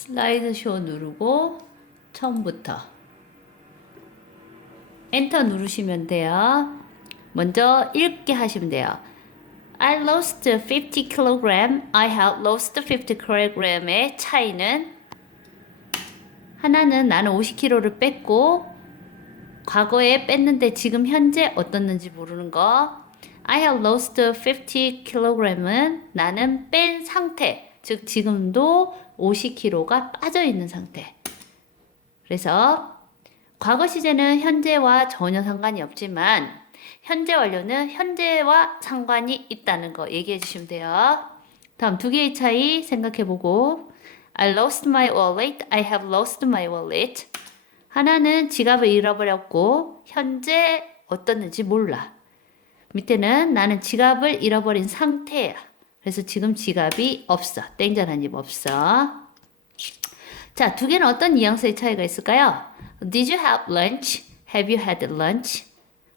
슬라이드 쇼 누르고 처음부터 엔터 누르시면 돼요. 먼저 읽게 하시면 돼요. I lost 50 kg. I have lost 50 kg의 차이는 하나는 나는 50kg를 뺐고 과거에 뺐는데 지금 현재 어떻는지 모르는 거. I have lost 50 kg은 나는 뺀 상태. 즉 지금도 50kg가 빠져 있는 상태. 그래서 과거 시제는 현재와 전혀 상관이 없지만 현재 완료는 현재와 상관이 있다는 거 얘기해 주시면 돼요. 다음 두 개의 차이 생각해 보고 I lost my wallet. I have lost my wallet. 하나는 지갑을 잃어버렸고 현재 어떻는지 몰라. 밑에는 나는 지갑을 잃어버린 상태야. 그래서 지금 지갑이 없어. 땡전한 집 없어. 자, 두 개는 어떤 뉘앙스의 차이가 있을까요? Did you have lunch? Have you had lunch?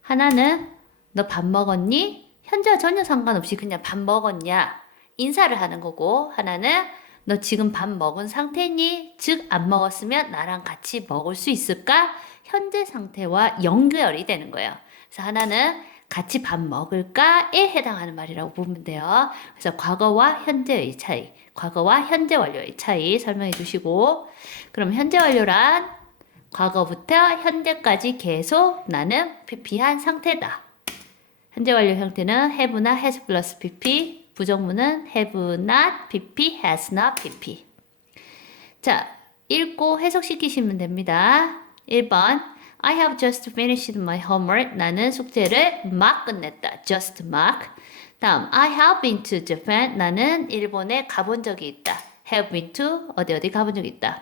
하나는 너 밥 먹었니? 현재와 전혀 상관없이 그냥 밥 먹었냐? 인사를 하는 거고 하나는 너 지금 밥 먹은 상태니? 즉 안 먹었으면 나랑 같이 먹을 수 있을까? 현재 상태와 연결이 되는 거예요. 그래서 하나는 같이 밥 먹을까에 해당하는 말이라고 보면 돼요. 그래서 과거와 현재의 차이, 과거와 현재 완료의 차이 설명해 주시고, 그럼 현재 완료란 과거부터 현재까지 계속 나는 PP한 상태다. 현재 완료 형태는 have나 has 플러스 PP, 부정문은 have not PP, has not PP. 자, 읽고 해석시키시면 됩니다. 1번 I have just finished my homework. 나는 숙제를 막 끝냈다. just 막. 다음 I have been to Japan. 나는 일본에 가본 적이 있다. have been to 어디 어디 가본 적이 있다.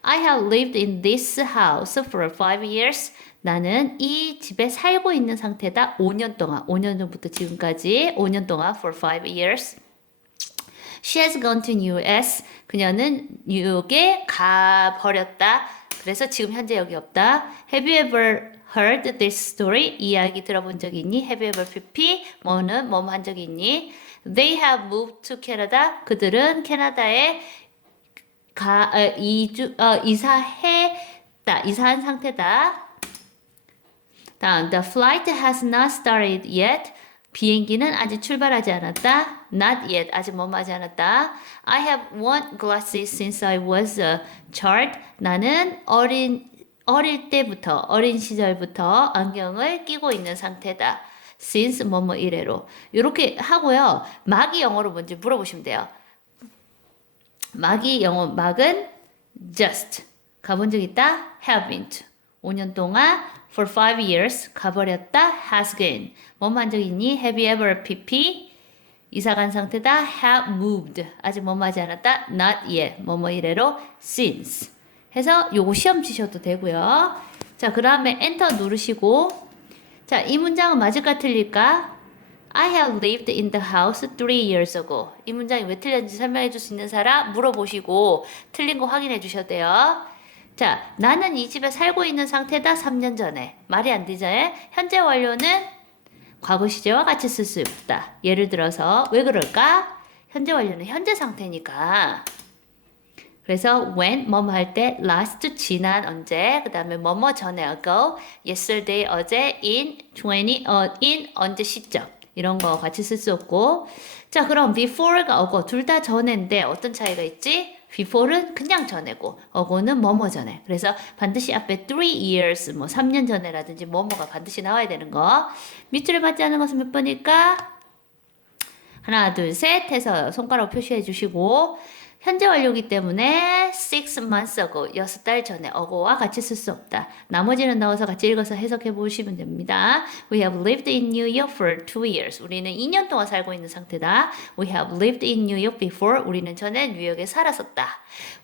I have lived in this house for five years. 나는 이 집에 살고 있는 상태다. 5년 동안. 5년 전부터 지금까지 5년 동안 for five years. She has gone to US. 그녀는 뉴욕에 가버렸다. 그래서 지금 현재 여기 없다. Have you ever heard this story? 이 이야기 들어본 적이 있니? Have you ever PP? 뭐는 뭐뭐 한 적이 있니? They have moved to Canada. 그들은 캐나다에 가 어, 이주 어, 이사했다. 이사한 상태다. 다음 the flight has not started yet. 비행기는 아직 출발하지 않았다. Not yet. 아직 머무하지 않았다. I have worn glasses since I was a child. 나는 어린 어릴 때부터 어린 시절부터 안경을 끼고 있는 상태다. Since 뭐뭐 이래로 이렇게 하고요. 막이 영어로 뭔지 물어보시면 돼요. 막이 영어 막은 just 가본 적 있다. have been to 5년 동안 for five years 가버렸다. has been 한적 있니? have you ever pp 이사 간 상태다. have moved 아직 뭐뭐 하지 않았다. not yet 뭐뭐 이래로 since 해서 요거 시험 치셔도 되고요. 자, 그 다음에 엔터 누르시고 자, 이 문장은 맞을까 틀릴까? I have lived in the house three years ago. 이 문장이 왜 틀렸는지 설명해 줄 수 있는 사람 물어보시고 틀린 거 확인해 주셔도 돼요. 자, 나는 이 집에 살고 있는 상태다 3년 전에. 말이 안 되죠? 현재 완료는 과거 시제와 같이 쓸 수 없다. 예를 들어서 왜 그럴까? 현재 완료는 현재 상태니까. 그래서 when 뭐뭐 할 때 last 지난 언제 그다음에 뭐뭐 전에 ago yesterday 어제 in 20 어, in 언제 시점 이런 거 같이 쓸 수 없고 자 그럼 before가 어고 둘 다 전에인데 어떤 차이가 있지? Before는 그냥 전에고 어고는 뭐뭐 전에 그래서 반드시 앞에 three years 뭐 3년 전에라든지 뭐뭐가 반드시 나와야 되는 거 밑줄에 맞지 않는 것은 몇 번일까? 하나 둘 셋 해서 손가락 표시해 주시고 현재 완료기 때문에 six months ago, 여섯 달 전에 어고와 같이 쓸 수 없다. 나머지는 넣어서 같이 읽어서 해석해 보시면 됩니다. We have lived in New York for two years. 우리는 2년 동안 살고 있는 상태다. We have lived in New York before. 우리는 전에 뉴욕에 살았었다.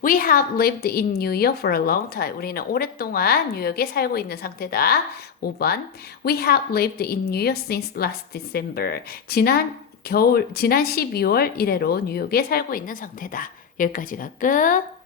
We have lived in New York for a long time. 우리는 오랫동안 뉴욕에 살고 있는 상태다. 5번. We have lived in New York since last December. 지난 겨울, 지난 12월 이래로 뉴욕에 살고 있는 상태다. 여기까지가 끝.